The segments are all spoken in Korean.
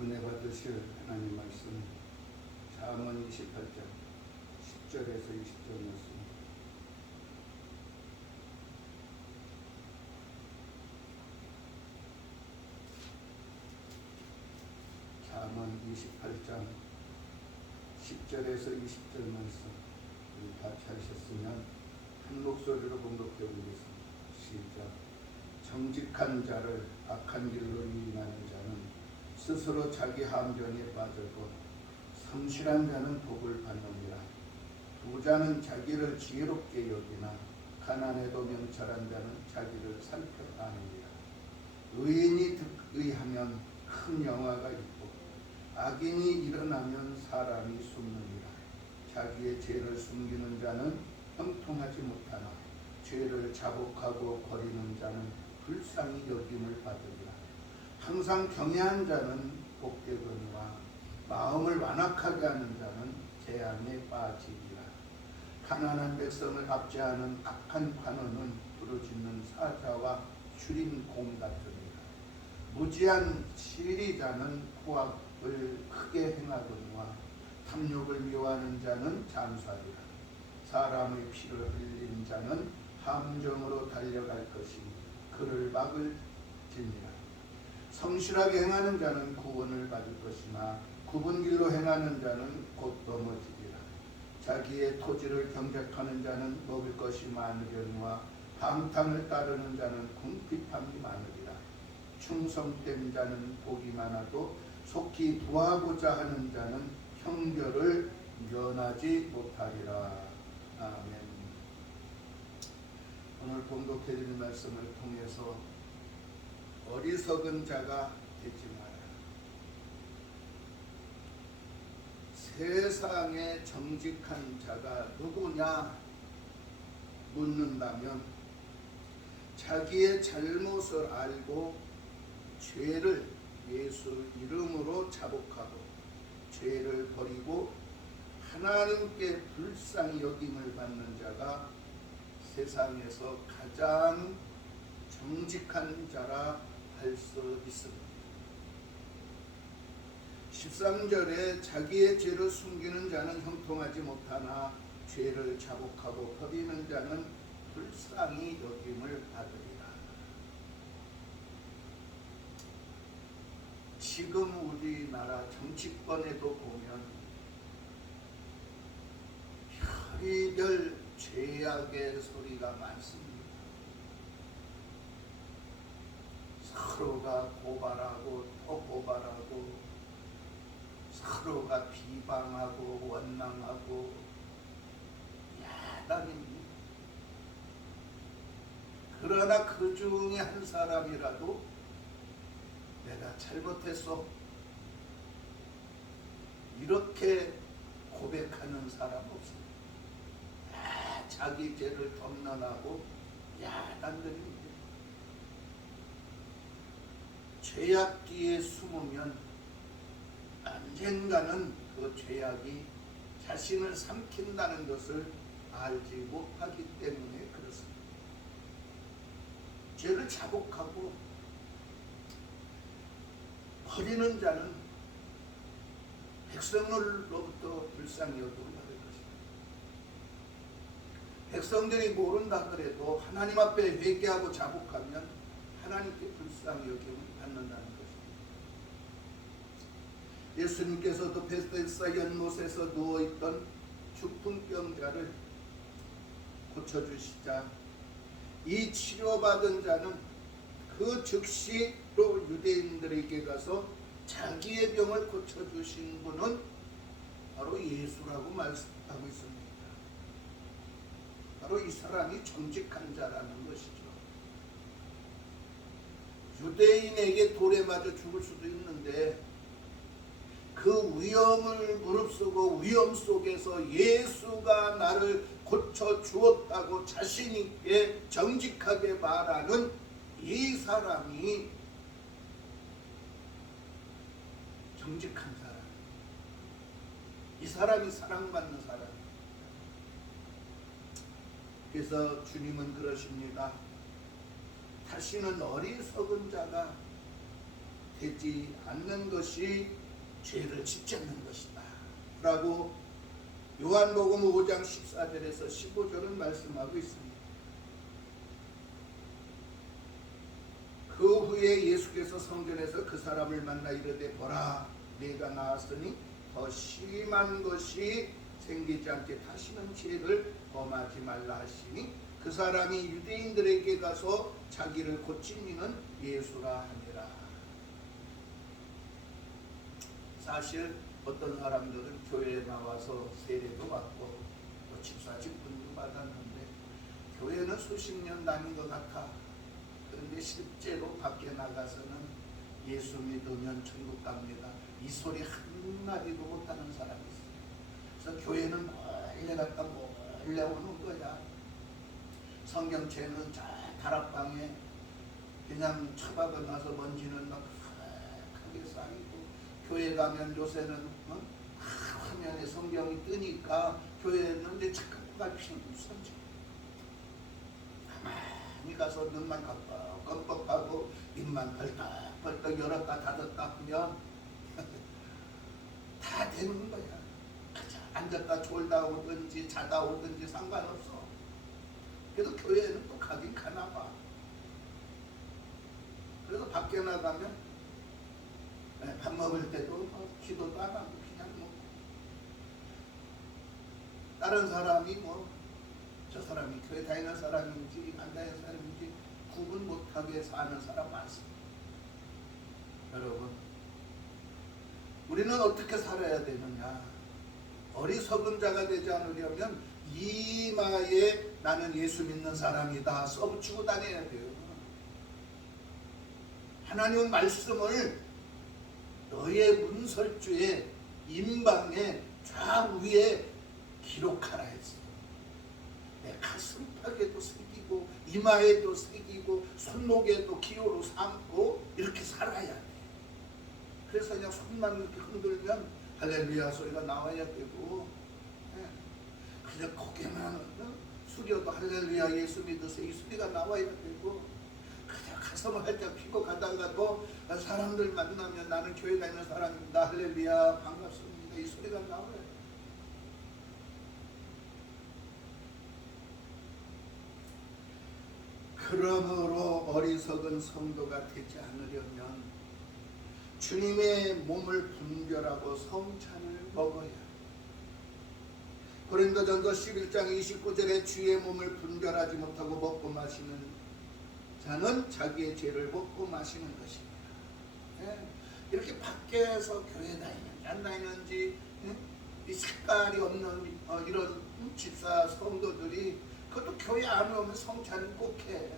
은혜 받으실 하나님 말씀 잠언 28장 10절에서 20절 말씀. 잠언 28장 10절에서 20절 말씀. 우리 다 찾으셨으면 한 목소리로 봉독해 보겠습니다. 시작. 정직한 자를 악한 길로 유인하는 자는 스스로 자기 함정에 빠졌고 성실한 자는 복을 받느니라. 부자는 자기를 지혜롭게 여기나 가난해도 명철한 자는 자기를 살펴가느니라. 의인이 득의하면 큰 영화가 있고 악인이 일어나면 사람이 숨느니라. 자기의 죄를 숨기는 자는 형통하지 못하나 죄를 자복하고 버리는 자는 불쌍히 여김을 받으리라. 항상 경외한 자는 복되거니와 마음을 완악하게 하는 자는 재앙에 빠지리라. 가난한 백성을 압제하는 악한 관원은 부르짖는 사자와 휴린 공 같으니라. 무지한 시리자는 포악을 크게 행하거니와 탐욕을 미워하는 자는 잠수하리라. 사람의 피를 흘린 자는 함정으로 달려갈 것이 그를 막을지니라. 성실하게 행하는 자는 구원을 받을 것이나 굽은 길로 행하는 자는 곧 넘어지리라. 자기의 토지를 경작하는 자는 먹을 것이 많으려니와 방탕을 따르는 자는 궁핍함이 많으리라. 충성된 자는 복이 많아도 속히 부하고자 하는 자는 형벌을 면하지 못하리라. 아멘. 오늘 봉독해드린 말씀을 통해서 어리석은 자가 되지 마라. 세상에 정직한 자가 누구냐 묻는다면 자기의 잘못을 알고 죄를 예수 이름으로 자복하고 죄를 버리고 하나님께 불쌍히 여김을 받는 자가 세상에서 가장 정직한 자라 할 수 있습니다. 13절에 자기의 죄를 숨기는 자는 형통하지 못하나 죄를 자복하고 버리는 자는 불쌍히 여김을 받으리라. 지금 우리나라 정치권에도 보면 별의별 죄악의 소리가 많습니다. 서로가 고발하고 또 고발하고 서로가 비방하고 원망하고 야단입니다. 그러나 그 중에 한 사람이라도 내가 잘못했어 이렇게 고백하는 사람 없습니다. 자기 죄를 덤난하고 야단들입니다. 죄악 뒤에 숨으면 언젠가는 그 죄악이 자신을 삼킨다는 것을 알지 못하기 때문에 그렇습니다. 죄를 자복하고 버리는 자는 백성으로부터 불쌍히 여김을 받을 것입니다. 백성들이 모른다 그래도 하나님 앞에 회개하고 자복하면 하나님께 불쌍히 여김을 받는다는 것입니다. 예수님께서도 베데스다 연못에서 누워있던 죽풍병자를 고쳐주시자 이 치료받은 자는 그 즉시로 유대인들에게 가서 자기의 병을 고쳐주신 분은 바로 예수라고 말씀하고 있습니다. 바로 이 사람이 정직한 자라는 것이죠. 유대인에게 돌에 맞아 죽을 수도 있는데 그 위험을 무릅쓰고 위험 속에서 예수가 나를 고쳐 주었다고 자신 있게 정직하게 말하는 이 사람이 정직한 사람, 이 사람이 사랑받는 사람. 그래서 주님은 그러십니다. 다시는 어리석은 자가 되지 않는 것이 죄를 짓지 않는 것이다 라고 요한복음 5장 14절에서 15절은 말씀하고 있습니다. 그 후에 예수께서 성전에서 그 사람을 만나 이르되 보라 네가 나았으니 더 심한 것이 생기지 않게 다시는 죄를 범하지 말라 하시니 그 사람이 유대인들에게 가서 자기를 고친 이는 예수라 하니라. 사실 어떤 사람들은 교회에 나와서 세례도 받고 또 집사 직분도 받았는데 교회는 수십 년 다닌 것 같아. 그런데 실제로 밖에 나가서는 예수 믿으면 천국 갑니다. 이 소리 한마디도 못하는 사람이 있어요. 그래서 교회는 몰래 갔다 몰래 오는 거야. 성경책은 저 다락방에 그냥 처박아 놔서 먼지는 막 하게 쌓이고, 교회 가면 요새는 화면에 성경이 뜨니까 교회는 이제 착각 갈 필요 없었지. 가만히 가서 눈만 깜빡깜빡하고 입만 벌떡벌떡 열었다 닫았다 하면 다 되는 거야. 앉았다 졸다 오든지 자다 오든지 상관없어. 그래도 교회는 또 가긴 가나 봐. 그래서 밖에 나가면 밥 먹을 때도 기도도 안 하고 그냥 먹고, 다른 사람이 저 사람이 교회 다니는 사람인지 안 다니는 사람인지 구분 못하게 사는 사람 많습니다. 여러분, 우리는 어떻게 살아야 되느냐? 어리석은 자가 되지 않으려면 이마에 나는 예수 믿는 사람이다 써붙이고 다녀야 돼요. 하나님 말씀을 너의 문설주에 임방에 좌우에 기록하라 했어. 내 가슴팍에도 새기고 이마에도 새기고 손목에도 기호로 삼고 이렇게 살아야 돼. 그래서 그냥 손만 이렇게 흔들면 할렐루야 소리가 나와야 되고, 그냥 고개만 숙여도 할렐루야 예수 믿으세요 이 소리가 나와야 되고, 그냥 가슴을 활짝 피고 가다가도 사람들 만나면 나는 교회 다니는 사람입니다 할렐루야 반갑습니다 이 소리가 나와야 돼. 그러므로 어리석은 성도가 되지 않으려면 주님의 몸을 분별하고 성찬을 먹어야. 고린도전서 11장 29절에 주의 몸을 분별하지 못하고 먹고 마시는 자는 자기의 죄를 먹고 마시는 것입니다. 이렇게 밖에서 교회 다니는지 안 다니는지 이 색깔이 없는 이런 집사 성도들이 그것도 교회 안 오면 성찬을 꼭 해.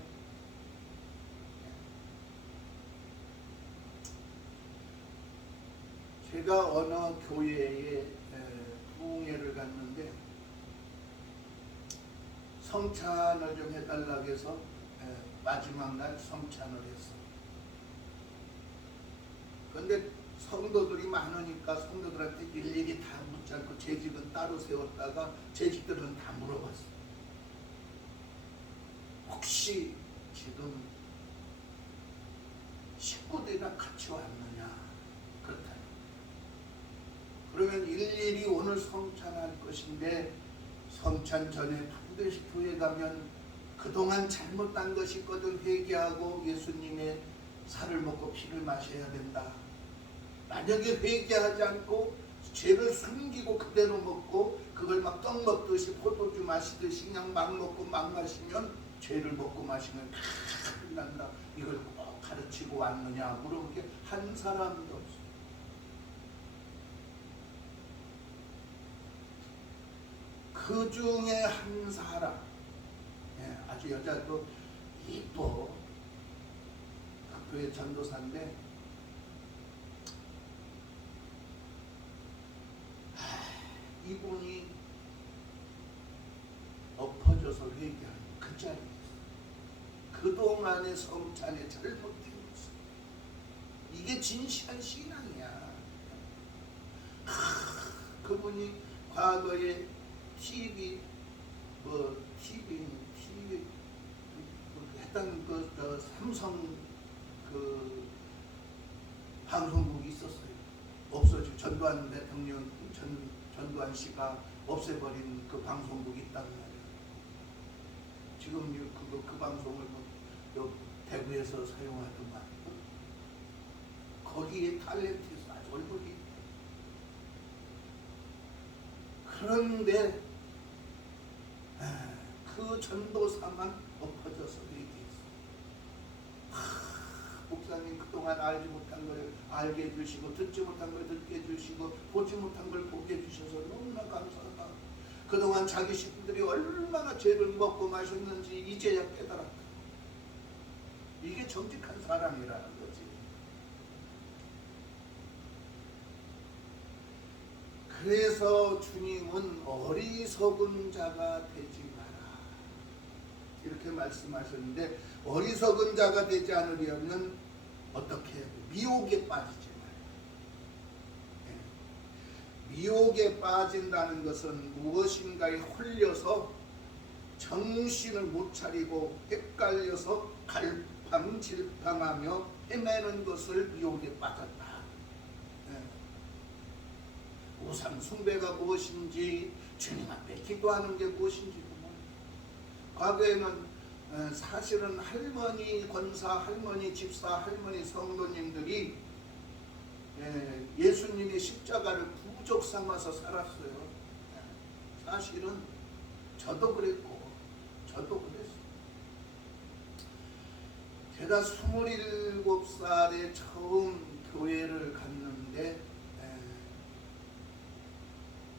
제가 어느 교회에 부흥회를 갔는데 성찬을 좀 해달라고 해서 마지막 날 성찬을 했어. 그런데 성도들이 많으니까 성도들한테 일일이 다 묻지 않고 제 집은 따로 세웠다가 제 집들은 다 물어봤어. 혹시 지금 식구들이랑 같이 왔느냐? 그렇다. 그러면 일일이 오늘 성찬할 것인데 성찬 전에 반드시 교회 가면 그동안 잘못한 것이 있거든 회개하고 예수님의 살을 먹고 피를 마셔야 된다. 만약에 회개하지 않고 죄를 숨기고 그대로 먹고 그걸 막 떡 먹듯이 포도주 마시듯이 그냥 막 먹고 막 마시면 죄를 먹고 마시면 큰일 난다. 이걸 꼭 가르치고 왔느냐 물어본 게 한 사람도 없어. 그 중에 한 사람, 아주 여자도 이뻐. 그 교회 전도사인데 이분이 엎어져서 회개하는 그 자리에 그동안의 성찬에 잘못된 모습, 이게 진실한 신앙이야. 그분이 과거에 TV 했던 삼성 방송국이 있었어요. 없어지고 전두환 대통령, 전두환 씨가 없애버린 그 방송국이 있단 말이에요. 지금 그 방송을 요 대구에서 사용하더만 거기에 탤런트에서 아주 얼굴이. 그런데 그 전도사만 엎어져서 얘기했어. 목사님 그동안 알지 못한 걸 알게 해주시고 듣지 못한 걸 듣게 해주시고 보지 못한 걸 보게 해주셔서 너무나 감사하다. 그동안 자기 식구들이 얼마나 죄를 먹고 마셨는지 이제야 깨달았다. 이게 정직한 사람이라는 거지. 그래서 주님은 어리석은 자가 되지 마라 이렇게 말씀하셨는데, 어리석은 자가 되지 않으려면 어떻게 해야 돼? 미혹에 빠지지 말아요. 미혹에 빠진다는 것은 무엇인가에 홀려서 정신을 못 차리고 헷갈려서 갈팡질팡하며 헤매는 것을 미혹에 빠졌다. 우상 숭배가 무엇인지, 주님 앞에 기도하는 게 무엇인지. 과거에는 사실은 할머니 권사, 할머니 집사, 할머니 성도님들이 예수님의 십자가를 부족 삼아서 살았어요. 사실은 저도 그랬고 저도 그랬어요. 제가 27살에 처음 교회를 갔는데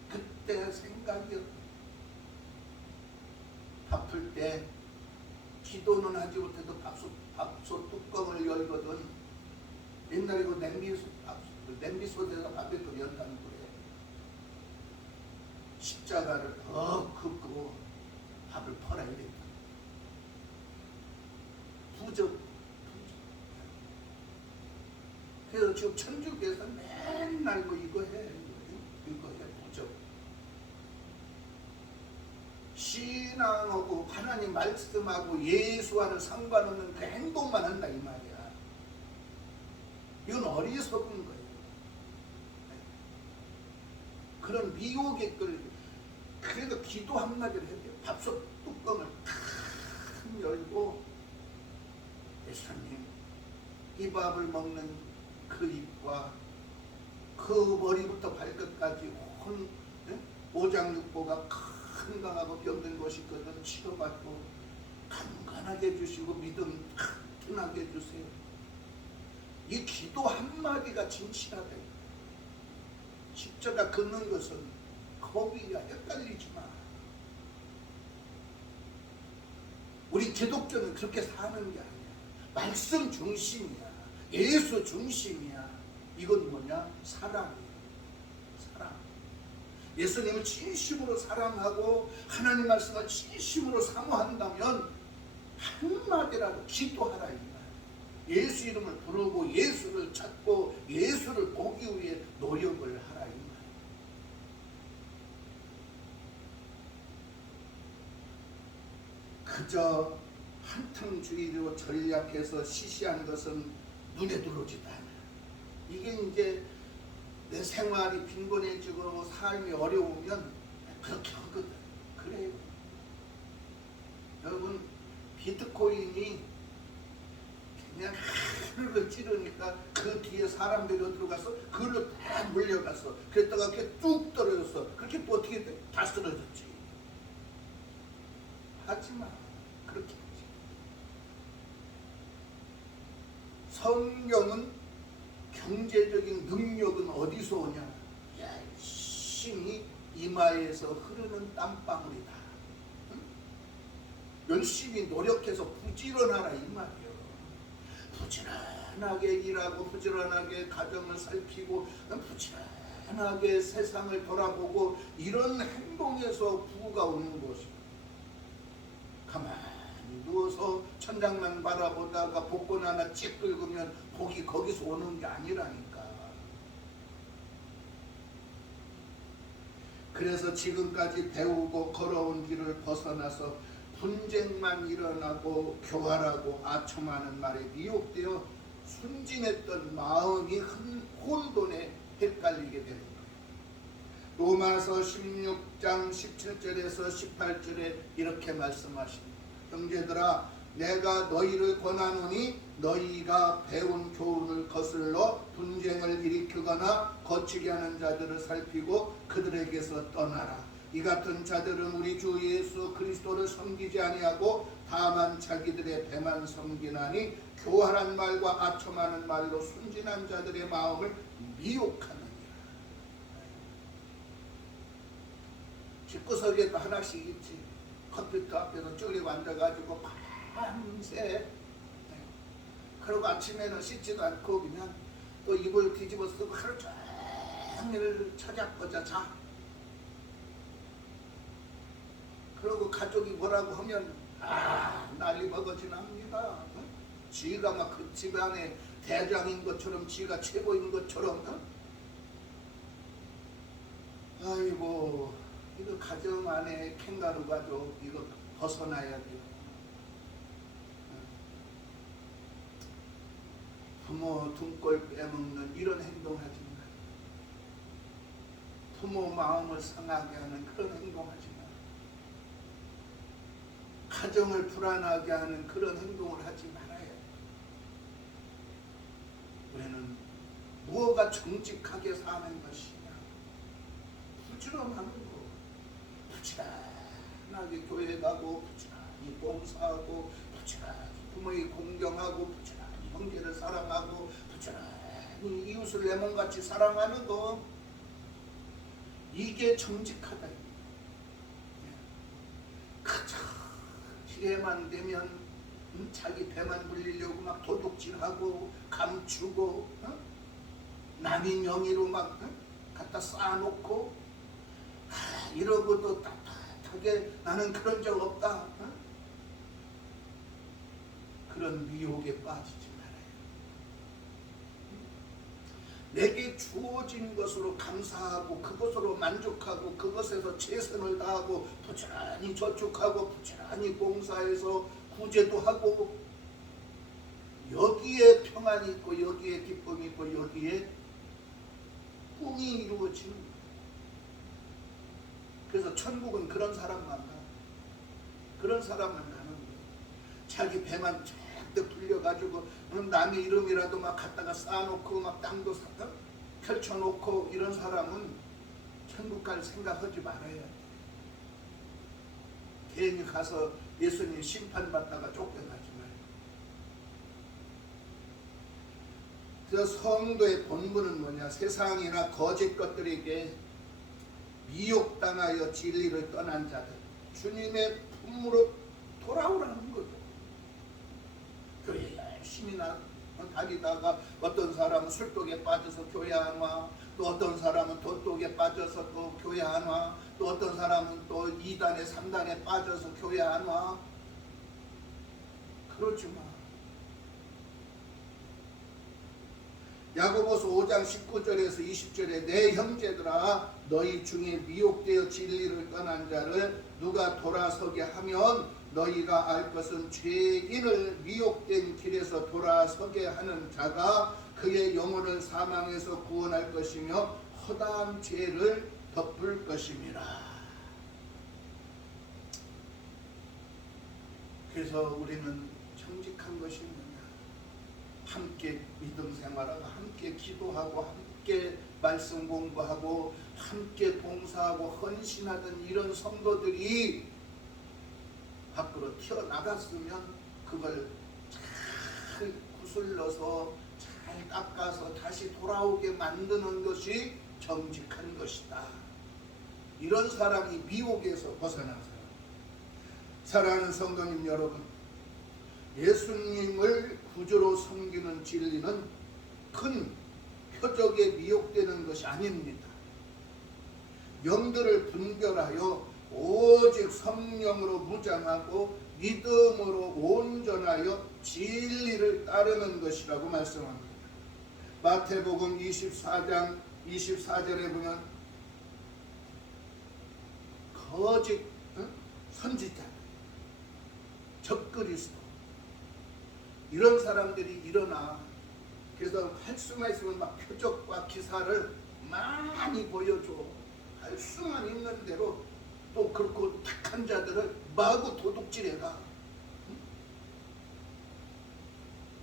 그때 생각이었어요. 바쁠 때 기도는 하지 못해도 밥솥 뚜껑을 열거든. 옛날에 그 냄비솥에서 밥을 끓였다는 거예요. 십자가를 더 긋고 밥을 퍼내야겠다. 부적. 그래서 지금 천주교에서 맨날 뭐 이거 해, 부적. 신앙하고 하나님 말씀하고 예수와는 상관없는 그 행동만 한다 이 말이야. 이건 어리석은 거예요. 그런 미혹에 그래도 기도 한마디를 해야 돼요. 밥솥 뚜껑을 탁 열고, 예수님 이 밥을 먹는 그 입과 그 머리부터 발끝까지 온 오장육부가 건강하고 병든 것이 있거든. 치료받고 강건하게 해주시고 믿음 튼튼하게 해주세요. 이 기도 한마디가 진실하다. 십자가 긋는 것은 거기야. 헷갈리지 마. 우리 기독교는 그렇게 사는 게 아니야. 말씀 중심이야. 예수 중심이야. 이건 뭐냐? 사랑이야. 사랑. 예수님을 진심으로 사랑하고 하나님 말씀을 진심으로 사모한다면 한마디라도 기도하라 이 말. 예수 이름을 부르고 예수를 찾고 예수를 보기 위해 노력을 하라 이 말. 그저 한탕주의로 전략해서 시시한 것은 눈에 들어오지도 않아. 이게 이제 내 생활이 빈곤해지고 삶이 어려우면 그렇게 하거든. 그래요. 여러분, 비트코인이 그냥 하늘을 찌르니까 그 뒤에 사람들이 들어가서 그걸로 다 몰려갔어. 그랬다가 그렇게 뚝 떨어졌어. 그렇게 또 어떻게 돼? 다 쓰러졌지. 하지마. 그렇게 하지. 성경은 경제적인 능력은 어디서 오냐? 열심히 이마에서 흐르는 땀방울이다. 응? 열심히 노력해서 부지런하라 이 말이에요. 부지런하게 일하고 부지런하게 가정을 살피고 부지런하게 세상을 돌아보고 이런 행동에서 부가 오는 것이에요. 가만히 누워서 천장만 바라보다가 복권 하나 찍 긁으면 복이 거기서 오는 게 아니라니까. 그래서 지금까지 배우고 걸어온 길을 벗어나서 분쟁만 일어나고 교활하고 아첨하는 말에 미혹되어 순진했던 마음이 혼돈에 헷갈리게 되는 거예요. 로마서 16장 17절에서 18절에 이렇게 말씀하십니다. 형제들아, 내가 너희를 권하노니 너희가 배운 교훈을 거슬러 분쟁을 일으키거나 거치게 하는 자들을 살피고 그들에게서 떠나라. 이 같은 자들은 우리 주 예수 그리스도를 섬기지 아니하고 다만 자기들의 배만 섬기나니 교활한 말과 아첨하는 말로 순진한 자들의 마음을 미혹하느니라. 집구석에도 하나씩 있지. 컴퓨터 앞에서 쭈그리고 앉아가지고 밤새, 그리고 아침에는 씻지도 않고 그냥 또 이불 뒤집어 쓰고 하루 종일 찾아보자 자. 그리고 가족이 뭐라고 하면 난리 버거지납니다. 지가 막 그 집안의 대장인 것처럼, 지가 최고인 것처럼. 아이고, 이거 가정 안에 캥거루 가족 이거 벗어나야 돼요. 부모 등골 빼먹는 이런 행동하지 마. 부모 마음을 상하게 하는 그런 행동하지 마. 가정을 불안하게 하는 그런 행동을 하지 말아야 돼. 우리는 무엇가 정직하게 사는 것이냐? 부지런하는 거. 부지런하게 교회 가고, 부지런히 봉사하고, 부지런히 부모의 공경하고, 부지런히 형제를 사랑하고, 부지런히 이웃을 내 몸같이 사랑하는 거. 이게 정직하다. 그저 기회만 되면 자기 배만 불리려고 막 도둑질하고 감추고, 남의 명의로 막 갖다 쌓아놓고, 이러고도 따뜻하게 나는 그런 적 없다. 그런 미혹에 빠지지 말아요. 내게 주어진 것으로 감사하고 그것으로 만족하고 그것에서 최선을 다하고 부지런히 저축하고 부지런히 봉사해서 구제도 하고, 여기에 평안이 있고 여기에 기쁨이 있고 여기에 꿈이 이루어지는 거예요. 그래서 천국은 그런 사람만 가. 그런 사람만 가는 거예요. 자기 배만 잔뜩 불려가지고 남의 이름이라도 막 갖다가 쌓아놓고 막 땅도 펼쳐놓고 이런 사람은 천국 갈 생각하지 말아야 돼. 괜히 가서 예수님 심판받다가 쫓겨나지 말고. 그래서 성도의 본분은 뭐냐? 세상이나 거짓 것들에게 미혹당하여 진리를 떠난 자들, 주님의 품으로 돌아오라는 거죠. 교회 열심히 다니다가 어떤 사람은 술독에 빠져서 교회 안 와, 또 어떤 사람은 돈독에 빠져서 또 교회 안 와, 또 어떤 사람은 또 2단에 3단에 빠져서 교회 안 와. 그러지 마. 야고보서 5장 19절에서 20절에 내 형제들아, 너희 중에 미혹되어 진리를 떠난 자를 누가 돌아서게 하면 너희가 알 것은 죄인을 미혹된 길에서 돌아서게 하는 자가 그의 영혼을 사망에서 구원할 것이며 허다한 죄를 덮을 것임이라. 그래서 우리는 정직한 것이 뭐냐? 함께 믿음 생활하고 함께 기도하고 함께 말씀 공부하고 함께 봉사하고 헌신하던 이런 성도들이 밖으로 튀어나갔으면 그걸 잘 구슬러서 잘 닦아서 다시 돌아오게 만드는 것이 정직한 것이다. 이런 사람이 미혹에서 벗어난 사람. 사랑하는 성도님 여러분, 예수님을 구주로 섬기는 진리는 큰 표적에 미혹되는 것이 아닙니다. 영들을 분별하여 오직 성령으로 무장하고 믿음으로 온전하여 진리를 따르는 것이라고 말씀합니다. 마태복음 24장 24절에 보면 거짓 선지자, 적그리스도 이런 사람들이 일어나 그래서 할 수만 있으면 막 표적과 기사를 많이 보여줘. 할 수만 있는 대로. 또 그렇고 택한 자들을 마구 도둑질해가.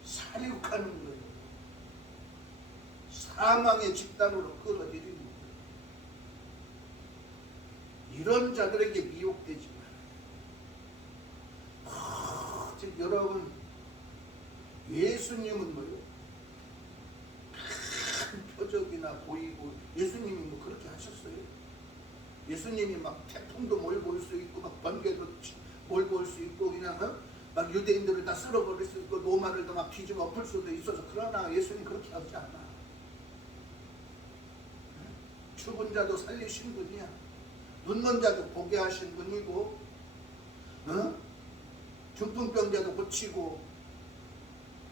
사륙하는 거예요. 사망의 집단으로 끌어들이는 거예요. 이런 자들에게 미혹되지 말아요. 즉 여러분, 예수님은 뭐요? 큰 표적이나 보이고, 예수님이 뭐 그렇게 하셨어요? 예수님이 막 태풍도 몰고 올 수 있고, 막 번개도 몰고 올 수 있고, 그냥 막 유대인들을 다 쓸어버릴 수 있고, 로마를 막 뒤집어 엎을 수도 있어서. 그러나 예수님 그렇게 하지 않아. 죽은 자도 살리신 분이야. 눕는 자도 보게 하신 분이고, 중풍병자도 고치고,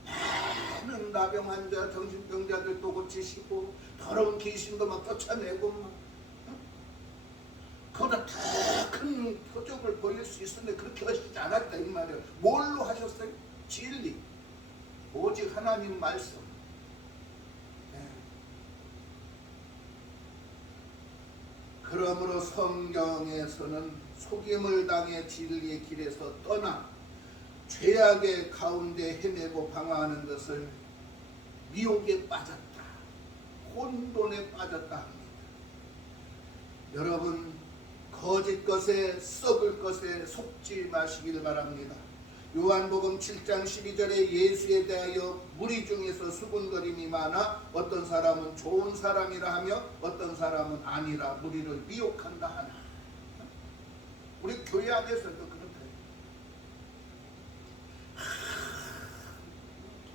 많은 나병 환자, 정신병자들도 고치시고, 더러운 귀신도 막 쫓아내고, 막 그보다 더 큰 표적을 보일 수 있었는데 그렇게 하시지 않았다 이 말이에요. 뭘로 하셨어요? 진리, 오직 하나님 말씀. 그러므로 성경에서는 속임을 당해 진리의 길에서 떠나 죄악의 가운데 헤매고 방황하는 것을 미혹에 빠졌다, 혼돈에 빠졌다 합니다. 여러분, 거짓 것에 썩을 것에 속지 마시길 바랍니다. 요한복음 7장 12절에 예수에 대하여 무리 중에서 수군거림이 많아 어떤 사람은 좋은 사람이라 하며 어떤 사람은 아니라 무리를 미혹한다 하나. 우리 교회 안에서도 그렇다.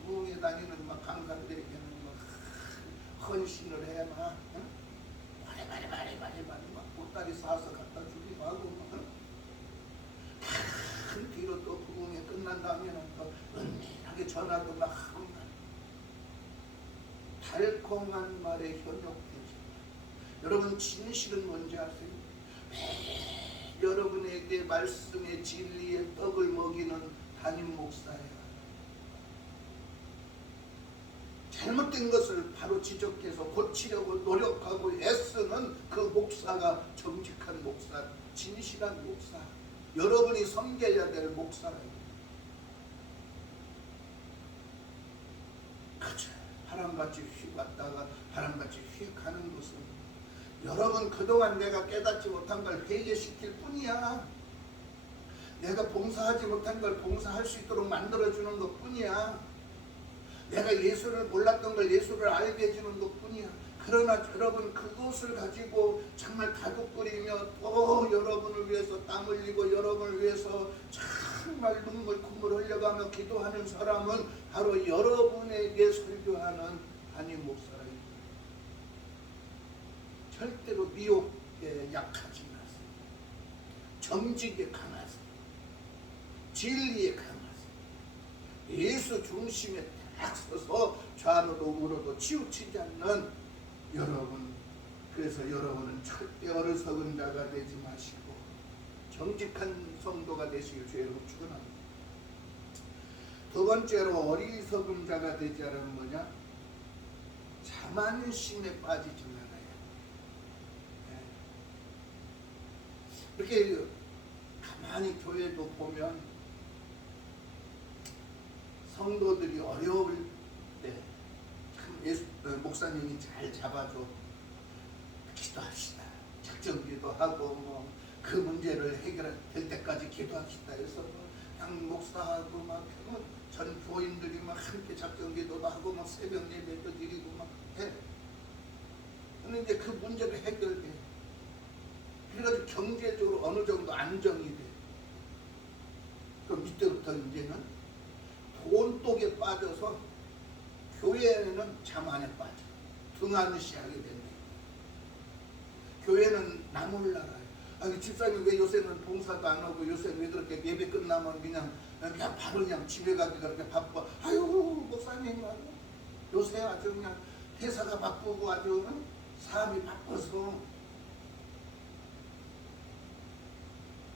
부흥에 다니는 막 강사들에게는 막 헌신을 해 막 말해 막 보따리 싸서 갖다 주기도 하고 막 큰 뒤로 또 부흥이 끝난 다음에는 또 은밀하게 전화도 막 하고 막 달콤한 말에 현혹되지. 여러분, 진실은 뭔지 아세요? 여러분에게 말씀의 진리의 떡을 먹이는 담임 목사예요. 잘못된 것을 바로 지적해서 고치려고 노력하고 애쓰는 그 목사가 정직한 목사, 진실한 목사, 여러분이 섬겨야 될 목사라요. 그죠? 바람같이 휙 왔다가 바람같이 휙 가는 것은 여러분 그동안 내가 깨닫지 못한 걸 회개시킬 뿐이야. 내가 봉사하지 못한 걸 봉사할 수 있도록 만들어주는 것 뿐이야. 내가 예수를 몰랐던 걸 예수를 알게 해주는 것 뿐이야. 그러나 여러분 그것을 가지고 정말 다독거리며 또 여러분을 위해서 땀 흘리고 여러분을 위해서 정말 눈물 콧물 흘려가며 기도하는 사람은 바로 여러분에게 설교하는 담임 목사입니다. 절대로 미혹에 약하지 마세요. 정직에 강하세요. 진리에 강하세요. 예수 중심에 딱 서서 좌로도 우로도 치우치지 않는 여러분, 그래서 여러분은 절대 어리석은 자가 되지 마시고 정직한 성도가 되시길 주의 이름으로 축원합니다. 두 번째로 어리석은 자가 되지 않으면 뭐냐? 자만심에 빠지지 말아요. 이렇게 가만히 교회도 보면 성도들이 어려울 때 목사님이 잘 잡아줘. 기도합시다. 작정기도 하고 뭐 그 문제를 해결될 때까지 기도합시다. 그래서 그냥 목사하고 막 전 교인들이 막 함께 작정기도도 하고 막 새벽 예배도 드리고 막 해. 근데 이제 그 문제가 해결돼. 그래가지고 경제적으로 어느 정도 안정이 돼. 그럼 이때부터 이제는 돈독에 빠져서 교회는 자만에 빠져 등한시하게 된다. 교회는 나 몰라라. 아니 집사님 왜 요새는 봉사도 안 하고 요새 왜 그렇게 예배 끝나면 그냥 바로 그냥 집에 가기 그렇게 바빠. 아유 목사님 요새 아주 그냥 회사가 바쁘고 아주 사업이 바빠서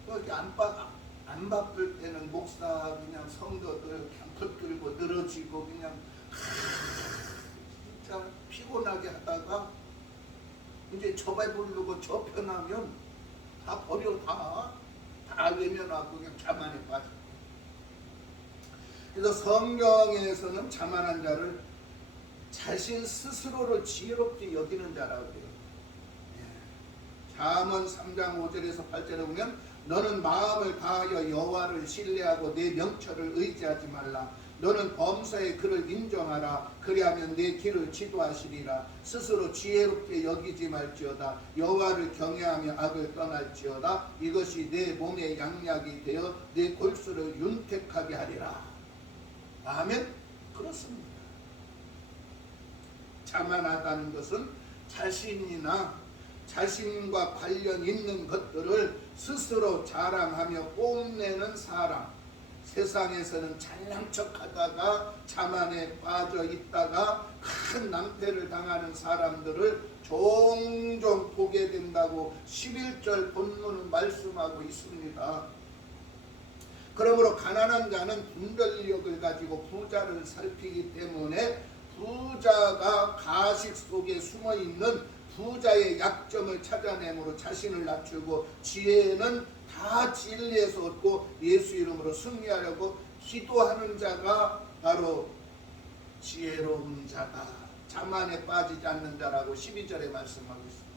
그렇게 안 바쁠 때는 목사 그냥 성도들 그냥 붙들고 늘어지고 그냥 자기가 피곤하게 하다가 이제 저 배부르고 저 편하면 다 버려, 다 외면하고 그냥 자만에 빠져. 그래서 성경에서는 자만한 자를 자신 스스로를 지혜롭게 여기는 자라고 해요. 잠언 3장 5절에서 8절에 보면 너는 마음을 다하여 여호와를 신뢰하고 내 명철을 의지하지 말라. 너는 범사의 그를 인정하라. 그리하면 내 길을 지도하시리라. 스스로 지혜롭게 여기지 말지어다. 여호와를 경외하며 악을 떠날지어다. 이것이 내 몸의 양약이 되어 내 골수를 윤택하게 하리라. 아멘. 그렇습니다. 자만하다는 것은 자신이나 자신과 관련 있는 것들을 스스로 자랑하며 뽐내는 사람. 세상에서는 잘난 척하다가 자만에 빠져 있다가 큰 낭패를 당하는 사람들을 종종 보게 된다고 11절 본문은 말씀하고 있습니다. 그러므로 가난한 자는 분별력을 가지고 부자를 살피기 때문에 부자가 가식 속에 숨어있는 부자의 약점을 찾아내므로 자신을 낮추고 지혜는 다 진리에서 얻고 예수 이름으로 승리하려고 기도하는 자가 바로 지혜로운 자다. 자만에 빠지지 않는 자라고 12절에 말씀하고 있습니다.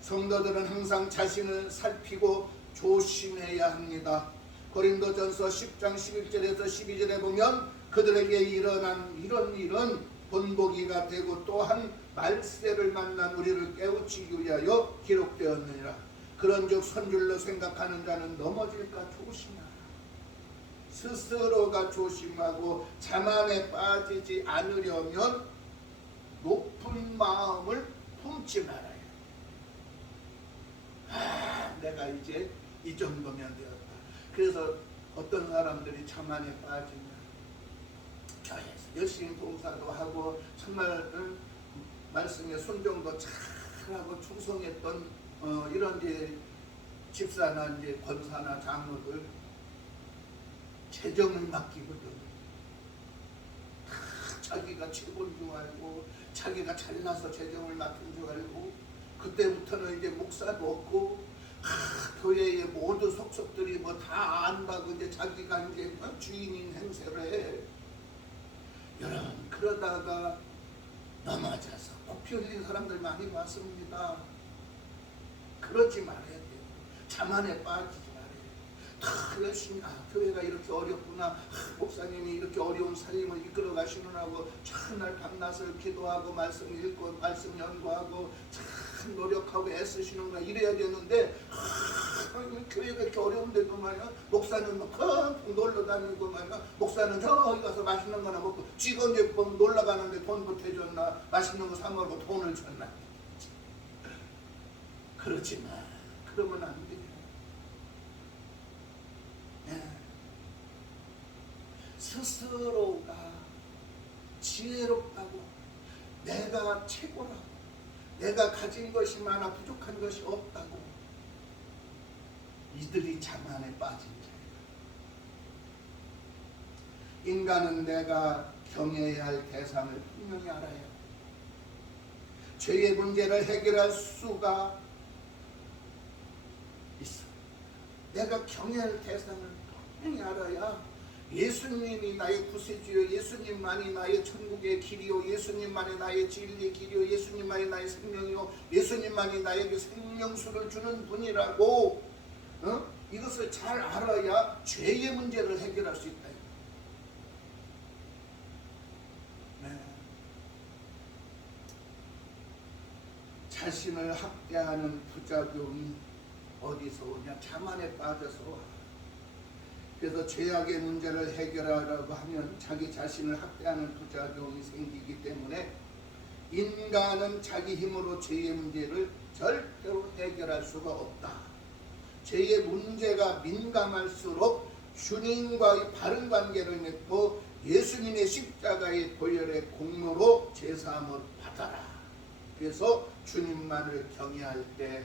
성도들은 항상 자신을 살피고 조심해야 합니다. 고린도전서 10장 11절에서 12절에 보면 그들에게 일어난 이런 일은 본보기가 되고 또한 말세를 만난 우리를 깨우치기 위하여 기록되었느니라. 그런즉 선줄로 생각하는 자는 넘어질까 조심하라. 스스로가 조심하고 자만에 빠지지 않으려면 높은 마음을 품지 말아요. 내가 이제 이 정도면 되었다. 그래서 어떤 사람들이 자만에 빠지면 교회에서 열심히 봉사도 하고 정말 말씀에 순종도 잘하고 충성했던 이런 이제 집사나 이제 권사나 장로들 재정을 맡기거든. 다 자기가 최고인 줄 알고 자기가 잘나서 재정을 맡은 줄 알고 그때부터는 이제 목사도 없고 교회의 모든 속속들이 뭐 다 안다고 이제 자기가 이제 주인인 행세를 해. 여러분 그러다가 넘어져서 코피 흘린 사람들 많이 봤습니다. 그러지 말아야 돼요. 자만에 빠지지 말아요. 다 열심히 교회가 이렇게 어렵구나. 목사님이 이렇게 어려운 삶을 이끌어 가시느라고 참날 밤낮을 기도하고 말씀 읽고 말씀 연구하고 참 노력하고 애쓰시는구나 이래야 되는데 교회가 이렇게 어려운데도 말이야 목사는 막 펑펑 놀러 다니고 말이야 목사는 저기 가서 맛있는 거나 먹고 지금 이제 놀러 가는데 돈 보태줬나 맛있는 거 사 먹고 돈을 줬나. 그러지 마. 그러면 안 돼. 스스로가 지혜롭다고 내가 최고라고 내가 가진 것이 많아 부족한 것이 없다고 이들이 자만에 빠진 자예요. 인간은 내가 경외해야 할 대상을 분명히 알아야 해요. 죄의 문제를 해결할 수가 있어. 내가 경외할 대상을 분명히 알아야 예수님이 나의 구세주요, 예수님만이 나의 천국의 길이요, 예수님만이 나의 진리의 길이요, 예수님만이 나의 생명이요, 예수님만이 나에게 생명수를 주는 분이라고 이것을 잘 알아야 죄의 문제를 해결할 수 있다. 네. 자신을 학대하는 부작용이 어디서 오냐? 자만에 빠져서 와. 그래서 죄악의 문제를 해결하려고 하면 자기 자신을 학대하는 부작용이 생기기 때문에 인간은 자기 힘으로 죄의 문제를 절대로 해결할 수가 없다. 죄의 문제가 민감할수록 주님과의 바른 관계를 맺고 예수님의 십자가의 보혈의 공로로 제사함을 받아라. 그래서 주님만을 경외할 때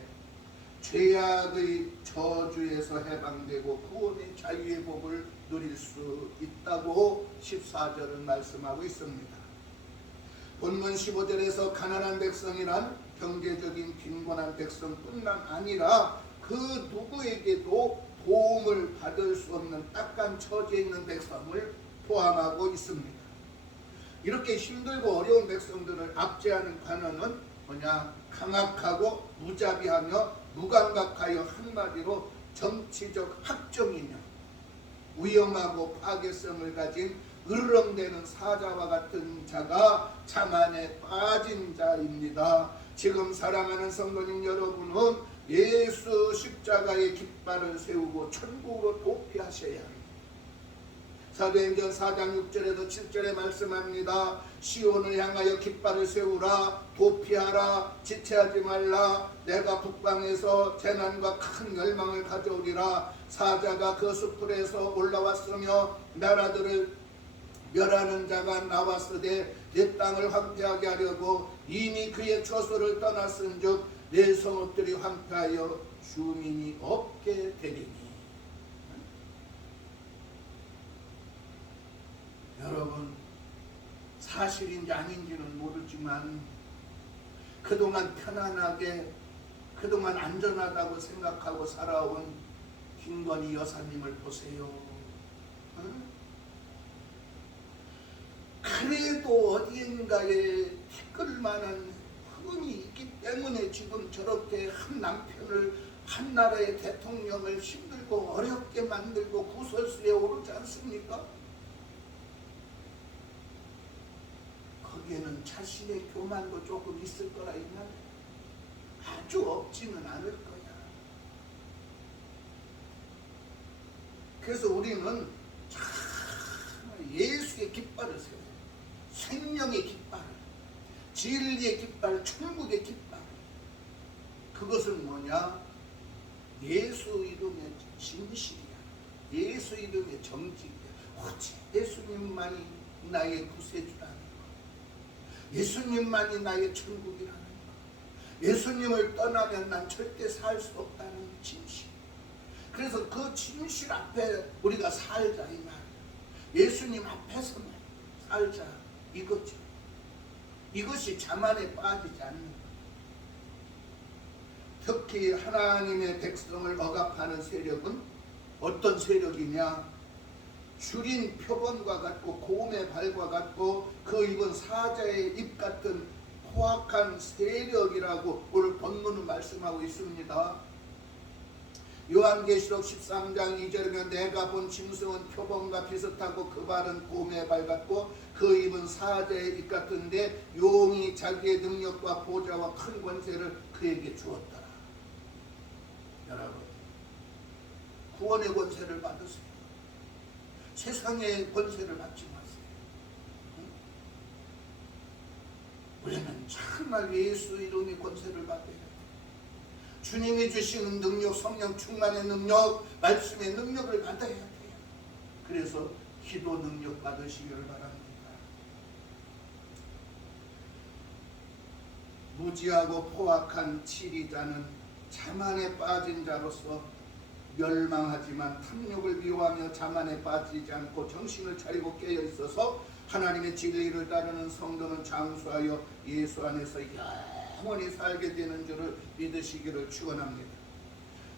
죄악의 저주에서 해방되고 구원의 자유의 복을 누릴 수 있다고 14절은 말씀하고 있습니다. 본문 15절에서 가난한 백성이란 경제적인 빈곤한 백성뿐만 아니라 그 누구에게도 도움을 받을 수 없는 딱한 처지에 있는 백성을 포함하고 있습니다. 이렇게 힘들고 어려운 백성들을 압제하는 관원은 뭐냐? 강악하고 무자비하며 무감각하여 한마디로 정치적 학정이며 위험하고 파괴성을 가진 으르렁대는 사자와 같은 자가 자만에 빠진 자입니다. 지금 사랑하는 성도님 여러분은 예수 십자가의 깃발을 세우고 천국으로 도피하셔야 합니다. 사도행전 4장 6절에도 7절에 말씀합니다. 시온을 향하여 깃발을 세우라, 도피하라, 지체하지 말라. 내가 북방에서 재난과 큰 멸망을 가져오리라. 사자가 그 숲풀에서 올라왔으며 나라들을 멸하는 자가 나왔으되 내 땅을 황폐하게 하려고 이미 그의 처소를 떠났은즉 내 성읍들이 황폐하여 주민이 없게 되리니. 여러분, 사실인지 아닌지는 모르지만 그동안 편안하게, 그동안 안전하다고 생각하고 살아온 김건희 여사님을 보세요. 응? 그래도 어디인가에 티끌만한 흠이 있기 때문에 지금 저렇게 한 남편을, 한 나라의 대통령을 힘들고 어렵게 만들고 구설수에 오르지 않습니까? 거기에는 자신의 교만도 조금 있을 거라 있나? 아주 없지는 않을 거야. 그래서 우리는 예수의 깃발을 세워요. 생명의 깃발, 진리의 깃발, 천국의 깃발. 그것은 뭐냐? 예수 이름의 진실이야. 예수 이름의 정직이야. 오직 예수님만이 나의 구세주라는 거, 예수님만이 나의 천국이라는 거, 예수님을 떠나면 난 절대 살 수 없다는 진실. 그래서 그 진실 앞에 우리가 살자 이 말. 예수님 앞에서만 살자 이거죠. 이것이 자만에 빠지지 않는 것. 특히 하나님의 백성을 억압하는 세력은 어떤 세력이냐? 줄인 표범과 같고 곰의 발과 같고 그 입은 사자의 입 같은 포악한 세력이라고 오늘 본문은 말씀하고 있습니다. 요한계시록 13장 2절이면 내가 본 짐승은 표범과 비슷하고 그 발은 곰의 발 같고 그 입은 사자의 입 같은데 용이 자기의 능력과 보좌와 큰 권세를 그에게 주었더라. 여러분, 구원의 권세를 받으세요. 세상의 권세를 받지 마세요. 우리는 정말 예수 이름의 권세를 받아야 돼요. 주님이 주시는 능력, 성령 충만의 능력, 말씀의 능력을 받아야 돼요. 그래서 기도 능력 받으시기를 바랍니다. 무지하고 포악한 치리자는 자만에 빠진 자로서 멸망하지만 탐욕을 미워하며 자만에 빠지지 않고 정신을 차리고 깨어 있어서 하나님의 진리를 따르는 성도는 장수하여 예수 안에서 영원히 살게 되는 줄을 믿으시기를 축원합니다.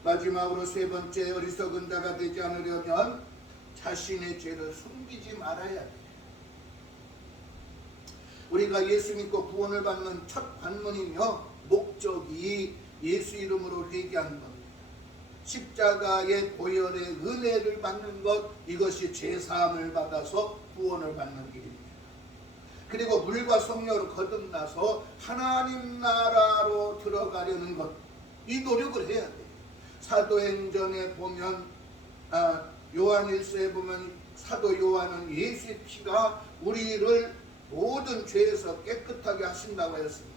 마지막으로 세 번째, 어리석은 자가 되지 않으려면 자신의 죄를 숨기지 말아야 돼요. 우리가 예수 믿고 구원을 받는 첫 관문이며 목적이 예수 이름으로 회개하는 겁니다. 십자가의 보혈의 은혜를 받는 것, 이것이 죄사함을 받아서 구원을 받는 길입니다. 그리고 물과 성령으로 거듭나서 하나님 나라로 들어가려는 것, 이 노력을 해야 돼요. 사도행전에 보면 요한일서에 보면 사도 요한은 예수의 피가 우리를 모든 죄에서 깨끗하게 하신다고 했습니다.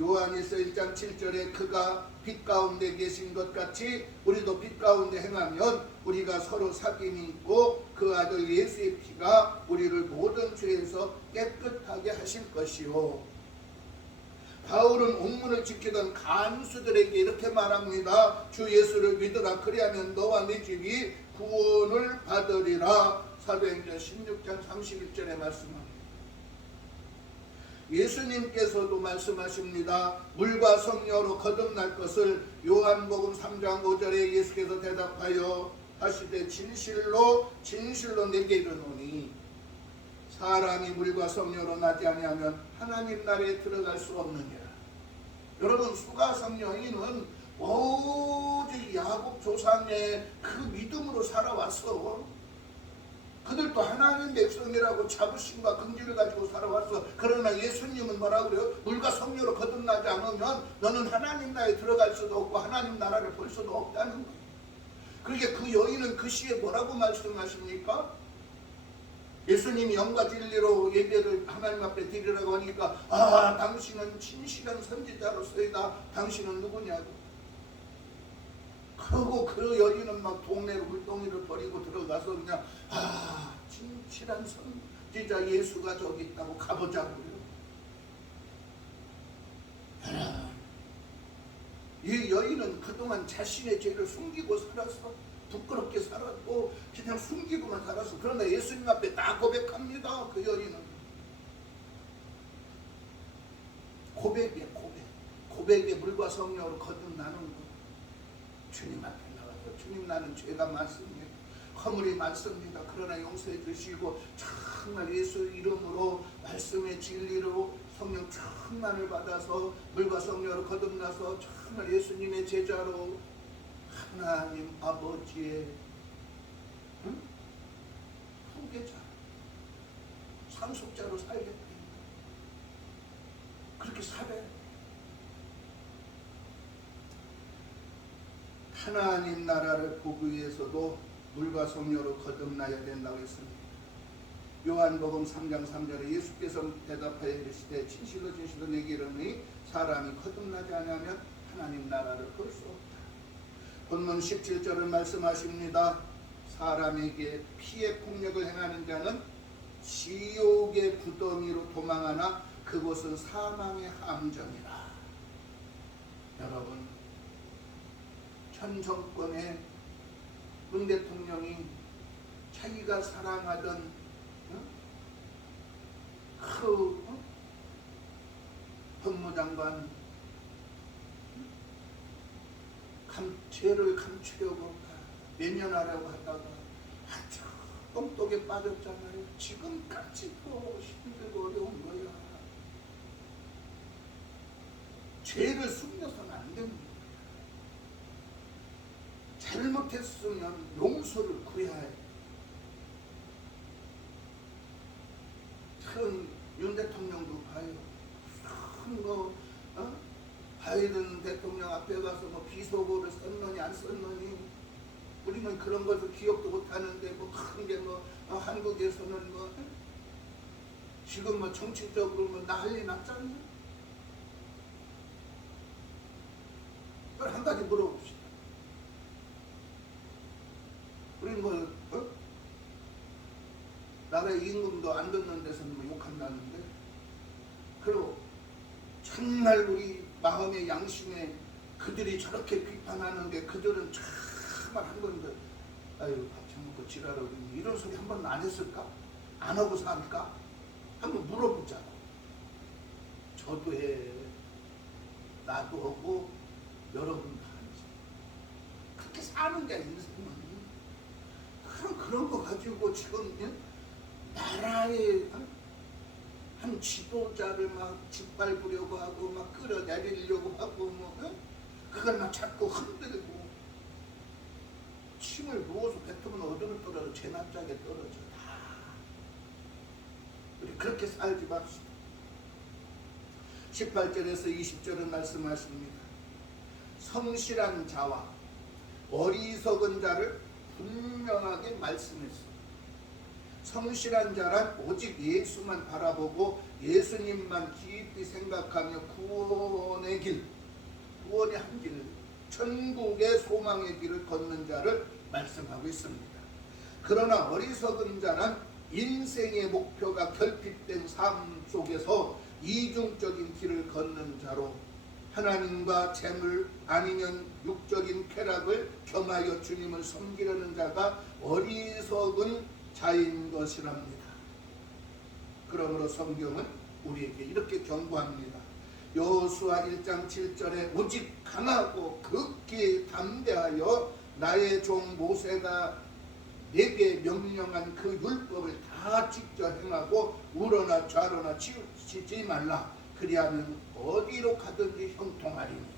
요한일서 1장 7절에 그가 빛 가운데 계신 것 같이 우리도 빛 가운데 행하면 우리가 서로 사귐이 있고 그 아들 예수의 피가 우리를 모든 죄에서 깨끗하게 하실 것이요. 바울은 옥문을 지키던 간수들에게 이렇게 말합니다. 주 예수를 믿으라. 그리하면 너와 네 집이 구원을 받으리라. 사도행전 16장 31절에 말씀합니다. 예수님께서도 말씀하십니다. 물과 성령으로 거듭날 것을 요한복음 3장 5절에 예수께서 대답하여 하시되 진실로 진실로 내게 이르노니 사람이 물과 성령으로 나지 아니하면 하나님 나라에 들어갈 수 없느니라. 여러분, 수가성 여인은 오직 야곱 조상의 그 믿음으로 살아왔어. 그들도 하나님 백성이라고 자부심과 긍지를 가지고 살아왔어. 그러나 예수님은 뭐라고 그래요? 물과 성령으로 거듭나지 않으면 너는 하나님 나라에 들어갈 수도 없고 하나님 나라를 볼 수도 없다는 거예요. 그러니까 그 여인은 그 시에 뭐라고 말씀하십니까? 예수님이 영과 진리로 예배를 하나님 앞에 드리라고 하니까 당신은 진실한 선지자로서이다. 당신은 누구냐고. 그러고 그 여인은 막 동네로 물동이를 버리고 들어가서 그냥 진실한 선지자 예수가 저기 있다고 가보자고요. 이 여인은 그동안 자신의 죄를 숨기고 살았어. 부끄럽게 살았고 그냥 숨기고만 살았어. 그러나 예수님 앞에 다 고백합니다. 그 여인은 고백이야. 고백에 물과 성령으로 거듭나는 거. 주님 앞에 나가서 주님, 나는 죄가 많습니다. 허물이 많습니다. 그러나 용서해 주시고 정말 예수 이름으로 말씀의 진리로 성령 충만을 받아서 물과 성령으로 거듭나서 정말 예수님의 제자로 하나님 아버지의 후계자, 상속자로 살겠다. 그렇게 살아요. 하나님 나라를 보기 위해서도 물과 성령으로 거듭나야 된다고 했습니다. 요한복음 3장 3절에 예수께서 대답하여 이르시되 진실로 진실로 내게 이르노니 사람이 거듭나지 않으면 하나님 나라를 볼 수 없다. 본문 17절을 말씀하십니다. 사람에게 피해 폭력을 행하는 자는 지옥의 구덩이로 도망하나 그곳은 사망의 함정이라. 여러분, 현 정권의 문 대통령이 자기가 사랑하던 법무장관 죄를 감추려고 내면하려고 하다가 아주 똥독에 빠졌잖아요. 지금까지도 힘들고 어려운 거야. 죄를 숨겨서는 안 됩니다. 잘못했으면 용서를 구해야 해요. 큰 윤 대통령도 봐요. 바이든 대통령 앞에 가서 비속어를 썼느니 안 썼느니 우리는 그런 것을 기억도 못하는데 큰 게 한국에서는 지금 정치적으로 난리 났잖아요. 그걸 한 가지 물어봅시다. 우리는 나라의 임금도 안 듣는 데서는 욕한다는데, 그리고 정말 우리 마음의 양심에 그들이 저렇게 비판하는데 그들은 정말 한 번도 아유 밥 처먹고 지랄하고 이런 소리 한 번은 안 했을까? 안 하고 살까? 한번 물어보자고. 저도 해, 나도 하고 여러분도 하지. 그렇게 사는 게 인생은. 그런 거 가지고 지금 나라의 한 지도자를 막 짓밟으려고 하고 막 끌어내리려고 하고 그걸 막 자꾸 흔들고 침을 부어서 뱉으면 어디로 떨어져? 제납작에 떨어져. 우리 그렇게 살지 맙시다. 18절에서 20절은 말씀하십니다. 성실한 자와 어리석은 자를 분명하게 말씀했습니다. 성실한 자란 오직 예수만 바라보고 예수님만 깊이 생각하며 구원의 길, 구원의 한 길, 천국의 소망의 길을 걷는 자를 말씀하고 있습니다. 그러나 어리석은 자란 인생의 목표가 결핍된 삶 속에서 이중적인 길을 걷는 자로 하나님과 재물 아니면 육적인 쾌락을 겸하여 주님을 섬기려는 자가 어리석은 자인 것이랍니다. 그러므로 성경은 우리에게 이렇게 경고합니다. 여호수아 1장 7절에 오직 강하고 극히 담대하여 나의 종 모세가 내게 명령한 그 율법을 다 직접 행하고 우러나 좌로나 치우치지 말라. 그리하면 어디로 가든지 형통하리니.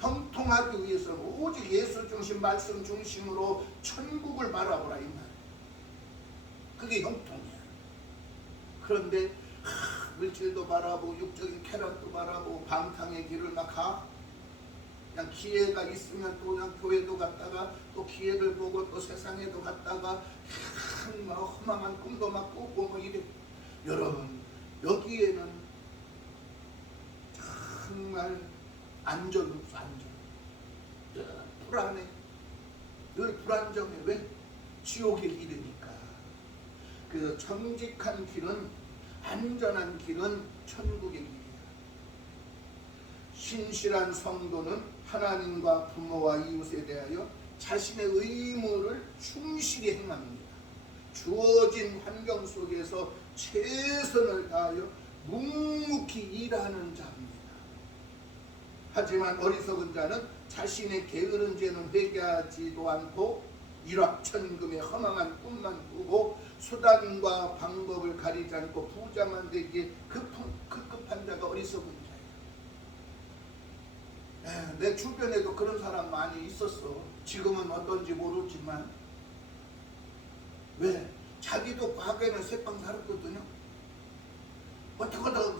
형통하기 위해서는 오직 예수 중심 말씀 중심으로 천국을 바라보라 이 말. 그게 형통이야. 그런데 물질도 바라보고 육적인 쾌락도 바라보고 방탕의 길을 막 가. 그냥 기회가 있으면 또 그냥 교회도 갔다가 또 기회를 보고 또 세상에도 갔다가 막 허망한 꿈도 막 꾸고 뭐 이래. 여러분 여기에는 정말 안전 없어. 안전. 늘 불안해. 늘 불안정해. 왜? 지옥의 길이니까. 그 정직한 길은, 안전한 길은 천국의 길이야. 신실한 성도는 하나님과 부모와 이웃에 대하여 자신의 의무를 충실히 행합니다. 주어진 환경 속에서 최선을 다하여 묵묵히 일하는 자입니다. 하지만 어리석은 자는 자신의 게으른 죄는 회개하지도 않고 일확천금의 허망한 꿈만 꾸고 수단과 방법을 가리지 않고 부자만 되기에 급급한 자가 어리석은 자예요. 내 주변에도 그런 사람 많이 있었어. 지금은 어떤지 모르지만. 왜? 자기도 과거에는 새빵 살았거든요. 어떡하다가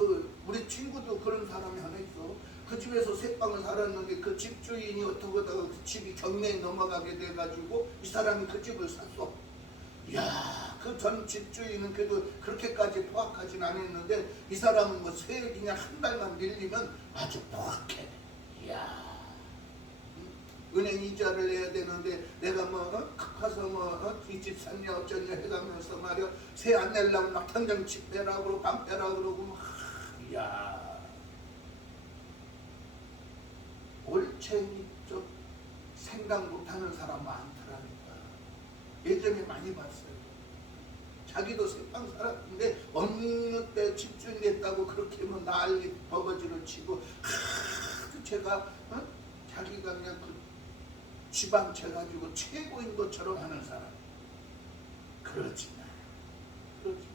우리 친구도 그런 사람이 하나 있어. 그 집에서 새빵을 살았는데 그 집주인이 어떡하다가 그 집이 경매에 넘어가게 돼가지고 이 사람이 그 집을 샀어. 이야, 그 전 집주인은 그래도 그렇게까지 포악하진 않았는데 이 사람은 뭐 세 그냥 한 달만 밀리면 아주 포악해. 이야, 은행 이자를 내야 되는데 내가 가서 이 집 샀냐 어쩌냐 해가면서 말이야 세 안 내려고 막 당장 집 빼라 그러고 방 빼라 그러고 이야, 올챙이적 생각 못하는 사람 많더라니까. 예전에 많이 봤어요. 자기도 새빵 살았는데 어느 때 집주인 됐다고 그렇게 뭐 난리 버거지를 치고 제가 자기가 그냥 그 집안 채가지고 최고인 것처럼 하는 사람. 그러지 마. 그러지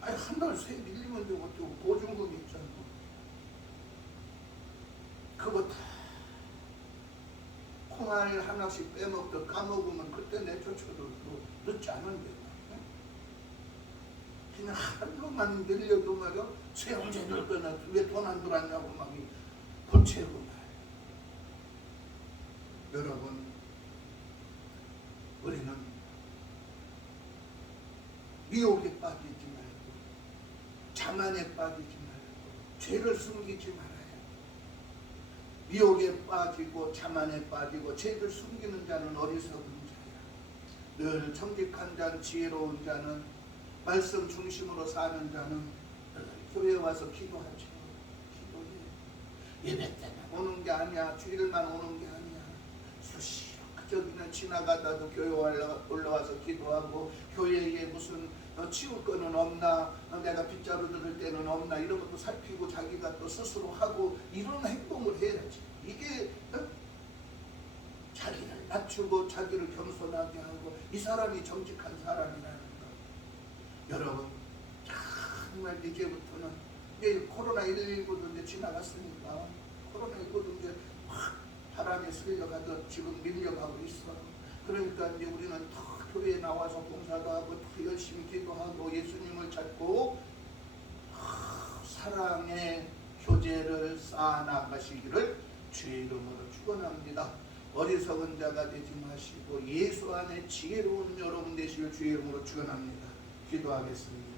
마. 아니 한 달 세 밀리면 되고 또 보증금 있잖아. 그거 다 콩알 하나씩 빼먹도 까먹으면 그때 내쫓아도 늦지 않은데 그냥 하루만 늘려도 말이야 새 언제 늘 거냐 왜 돈 안 들었냐고 막 고체고 말이야. 여러분 우리는 미혹에 빠지지 말고 자만에 빠지지 말고 죄를 숨기지 말아요. 미혹에 빠지고 자만에 빠지고 죄를 숨기는 자는 어리석은 자야. 늘 정직한 자는 지혜로운 자는 말씀 중심으로 사는 자는 교회에 와서 기도하죠. 기도해. 예배 때문에 오는 게 아니야. 주일만 오는 게 아니야. 수시로 그저 그냥 지나가다도 교회 올라와서 기도하고 교회에 무슨 치울 거는 없나, 내가 빗자루 들을 때는 없나 이런 것도 살피고 자기가 또 스스로 하고 이런 행동을 해야지. 이게 자기를 낮추고 자기를 겸손하게 하고 이 사람이 정직한 사람이라는 거. 여러분 정말 이제부터는 이제 코로나19도 이제 지나갔으니까 코로나19도 이제 확 바람에 쓸려가듯 지금 밀려가고 있어. 그러니까 이제 우리는 더 교회에 나와서 봉사도 하고 더 열심히 기도하고 예수님을 찾고 사랑의 교제를 쌓아나가시기를 주의 이름으로 축원합니다. 어리석은 자가 되지 마시고 예수 안에 지혜로운 여러분 되시길 주의 이름으로 축원합니다. 기도하겠습니다.